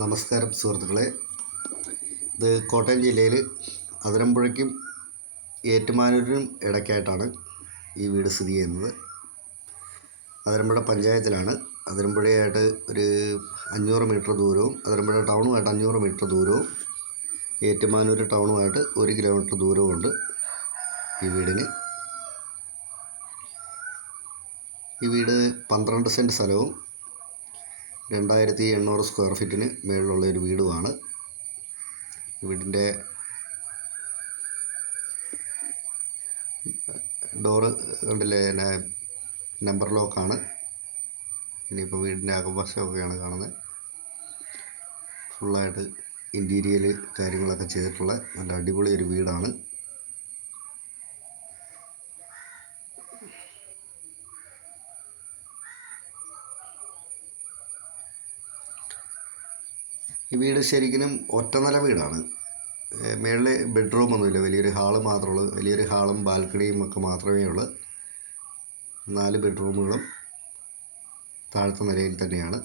നമസ്കാരം സുഹൃത്തുക്കളെ. ഇത് കോട്ടയം ജില്ലയിൽ അതിരമ്പുഴയ്ക്കും ഏറ്റുമാനൂരിനും ഇടയ്ക്കായിട്ടാണ് ഈ വീട് സ്ഥിതി ചെയ്യുന്നത്. അതിരമ്പുഴ പഞ്ചായത്തിലാണ്. അതിരമ്പുഴയായിട്ട് ഒരു 500 മീറ്റർ ദൂരവും അതിരമ്പുഴ ടൗണുമായിട്ട് 500 മീറ്റർ ദൂരവും ഏറ്റുമാനൂർ ടൗണുമായിട്ട് 1 കിലോമീറ്റർ ദൂരവുമുണ്ട് ഈ വീടിന്. ഈ വീട് 12 സെൻറ്റ് സ്ഥലവും 2800 സ്ക്വയർ ഫീറ്റിന് മേളിലുള്ള ഒരു വീടുമാണ്. വീടിൻ്റെ ഡോറ് കണ്ടില്ലേ, നമ്പർ ലോക്കാണ്. ഇനിയിപ്പോൾ വീടിൻ്റെ അകവശമൊക്കെയാണ് കാണുന്നത്. ഫുള്ളായിട്ട് ഇൻറ്റീരിയൽ കാര്യങ്ങളൊക്കെ ചെയ്തിട്ടുള്ള നല്ല അടിപൊളി ഒരു വീടാണ്. ഈ വീട് ശരിക്കും ഒറ്റനില വീടാണ്. മേളിൽ ബെഡ്റൂമൊന്നുമില്ല, വലിയൊരു ഹാള് മാത്രമേ ഉള്ളൂ. വലിയൊരു ഹാളും ബാൽക്കണിയും ഒക്കെ മാത്രമേ ഉള്ളൂ. 4 ബെഡ്റൂമുകളും താഴത്തെ നിലയിൽ തന്നെയാണ്.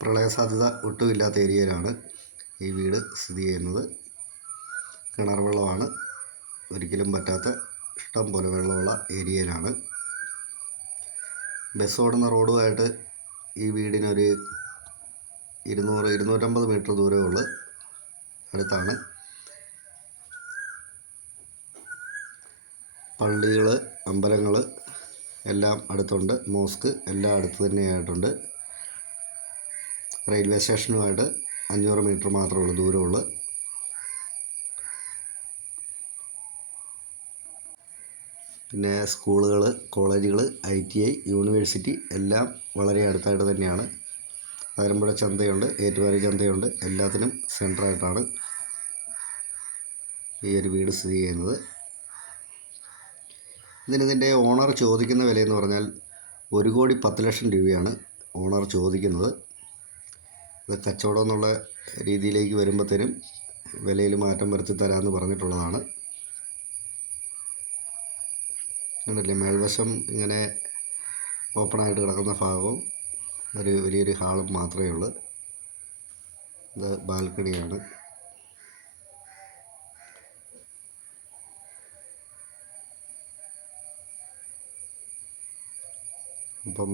പ്രളയ സാധ്യത ഒട്ടുമില്ലാത്ത ഏരിയയിലാണ് ഈ വീട് സ്ഥിതി ചെയ്യുന്നത്. കിണർ വെള്ളമാണ്, ഒരിക്കലും പറ്റാത്ത ഇഷ്ടം പോലെ വെള്ളമുള്ള ഏരിയയിലാണ്. ബസ് ഓടുന്ന റോഡുമായിട്ട് ഈ വീടിനൊരു 200-250 മീറ്റർ ദൂരമേ ഉള്ളൂ. അടുത്താണ് പള്ളികൾ, അമ്പലങ്ങൾ എല്ലാം അടുത്തുണ്ട്. മോസ്ക് എല്ലാം അടുത്ത് തന്നെയായിട്ടുണ്ട്. റെയിൽവേ സ്റ്റേഷനുമായിട്ട് 500 മീറ്റർ മാത്രമുള്ള ദൂരമുള്ളൂ. പിന്നെ സ്കൂളുകൾ, കോളേജുകൾ, ITI, യൂണിവേഴ്സിറ്റി എല്ലാം വളരെ അടുത്തായിട്ട് തന്നെയാണ്. അതിരമ്പുഴ ചന്തയുണ്ട്, ഏറ്റുമാനൂർ ചന്തയുണ്ട്. എല്ലാത്തിനും സെൻറ്ററായിട്ടാണ് ഈ ഒരു വീട് സ്ഥിതി ചെയ്യുന്നത്. ഇതിൻ്റെ ഓണർ ചോദിക്കുന്ന വിലയെന്ന് പറഞ്ഞാൽ 1,10,00,000 രൂപയാണ് ഓണർ ചോദിക്കുന്നത്. ഇത് കച്ചവടം എന്നുള്ള രീതിയിലേക്ക് വരുമ്പോഴത്തേനും വിലയിൽ മാറ്റം വരുത്തി തരാമെന്ന് പറഞ്ഞിട്ടുള്ളതാണ്. കണ്ടില്ലേ, മേൽവശം ഇങ്ങനെ ഓപ്പണായിട്ട് കിടക്കുന്ന ഭാഗവും വലിയൊരു ഹാളും മാത്രമേ ഉള്ളൂ. ഇത് ബാൽക്കണിയാണ്. അപ്പം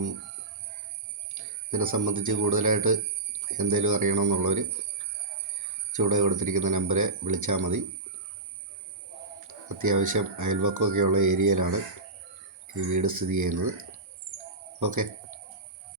ഇതിനെ സംബന്ധിച്ച് കൂടുതലായിട്ട് എന്തെങ്കിലും അറിയണമെന്നുള്ളവർ ചുവടെ കൊടുത്തിരിക്കുന്ന നമ്പറെ വിളിച്ചാൽ മതി. അത്യാവശ്യം അയൽവക്കമൊക്കെയുള്ള ഏരിയയിലാണ് ഈ വീട് സ്ഥിതി ചെയ്യുന്നത്. ഓക്കെ.